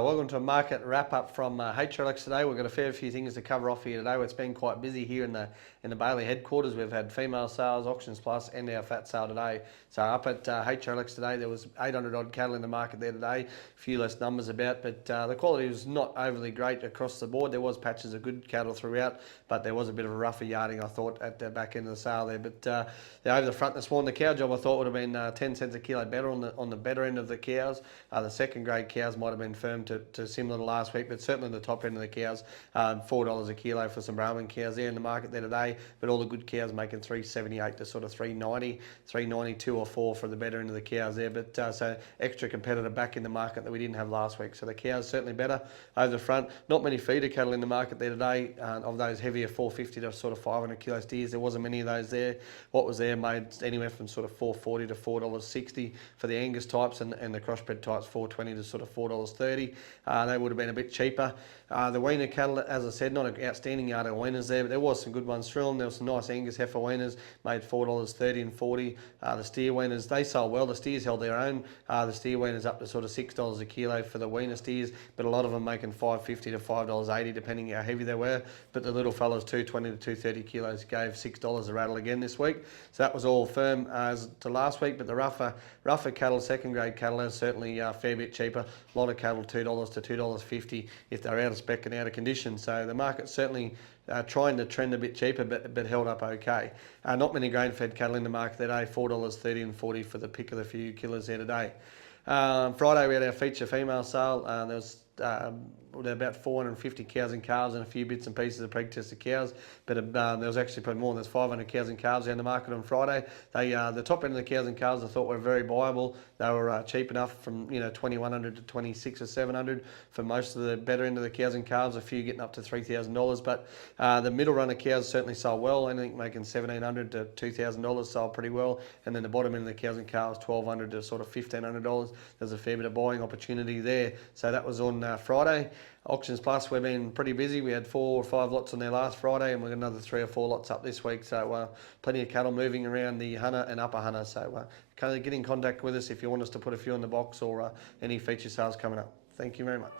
Welcome to a market wrap up from HRX today. We've got a fair few things to cover off here today. It's been quite busy here in the Bailey headquarters. We've had female sales, Auctions Plus, and our fat sale today. So up at HRX today, there was 800 odd cattle in the market there today. A few less numbers about, but the quality was not overly great across the board. There was patches of good cattle throughout, but there was a bit of a rougher yarding, I thought, at the back end of the sale there. But over the front this morning, the cow job I thought would have been 10 cents a kilo better on the better end of the cows. The second grade cows might have been firm to similar to last week, but certainly the top end of the cows, $4 a kilo for some Brahman cows there in the market there today. But all the good cows making $3.78 to sort of $3.90, $3.92 or $4 for the better end of the cows there. But so extra competitor back in the market that we didn't have last week. So the cows certainly better over the front. Not many feeder cattle in the market there today. Of those heavier 450 to sort of 500 kilo steers, there wasn't many of those there. What was there made anywhere from sort of $4.40 to $4.60 for the Angus types, and the crossbred types $4.20 to sort of $4.30. They would have been a bit cheaper. The weaner cattle, as I said, not an outstanding yard of weaners there, but there was some good ones through them. There was some nice Angus heifer weaners, made $4.30 and $40. The steer weaners, they sold well. The steers held their own. The steer weaners up to sort of $6 a kilo for the weaner steers, but a lot of them making $5.50 to $5.80, depending how heavy they were. But the little fellas, 220 to 230 kilos, gave $6 a rattle again this week. So that was all firm as to last week, but the rougher cattle, second grade cattle, is certainly a fair bit cheaper. A lot of cattle $2 to $2.50 if they're out of spec and out of condition. So the market's certainly trying to trend a bit cheaper, but held up okay. Not many grain-fed cattle in the market today, $4.30 and $40 for the pick of the few killers there today. Friday we had our feature female sale. There was about 450 cows and calves and a few bits and pieces of preg-tested cows, but there was actually probably more. There's 500 cows and calves in the market on Friday. The top end of the cows and calves I thought were very viable. They were cheap enough from 2,100 to 26 or 700 for most of the better end of the cows and calves. A few getting up to $3,000, but the middle run of cows certainly sold well. Anything making $1,700 to $2,000 sold pretty well, and then the bottom end of the cows and calves $1,200 to sort of $1,500. There's a fair bit of buying opportunity there. So that was on Friday. Auctions Plus, we've been pretty busy. We had 4 or 5 lots on there last Friday, and we've got another 3 or 4 lots up this week. So plenty of cattle moving around the Hunter and Upper Hunter. So kind of get in contact with us if you want us to put a few in the box or any feature sales coming up. Thank you very much.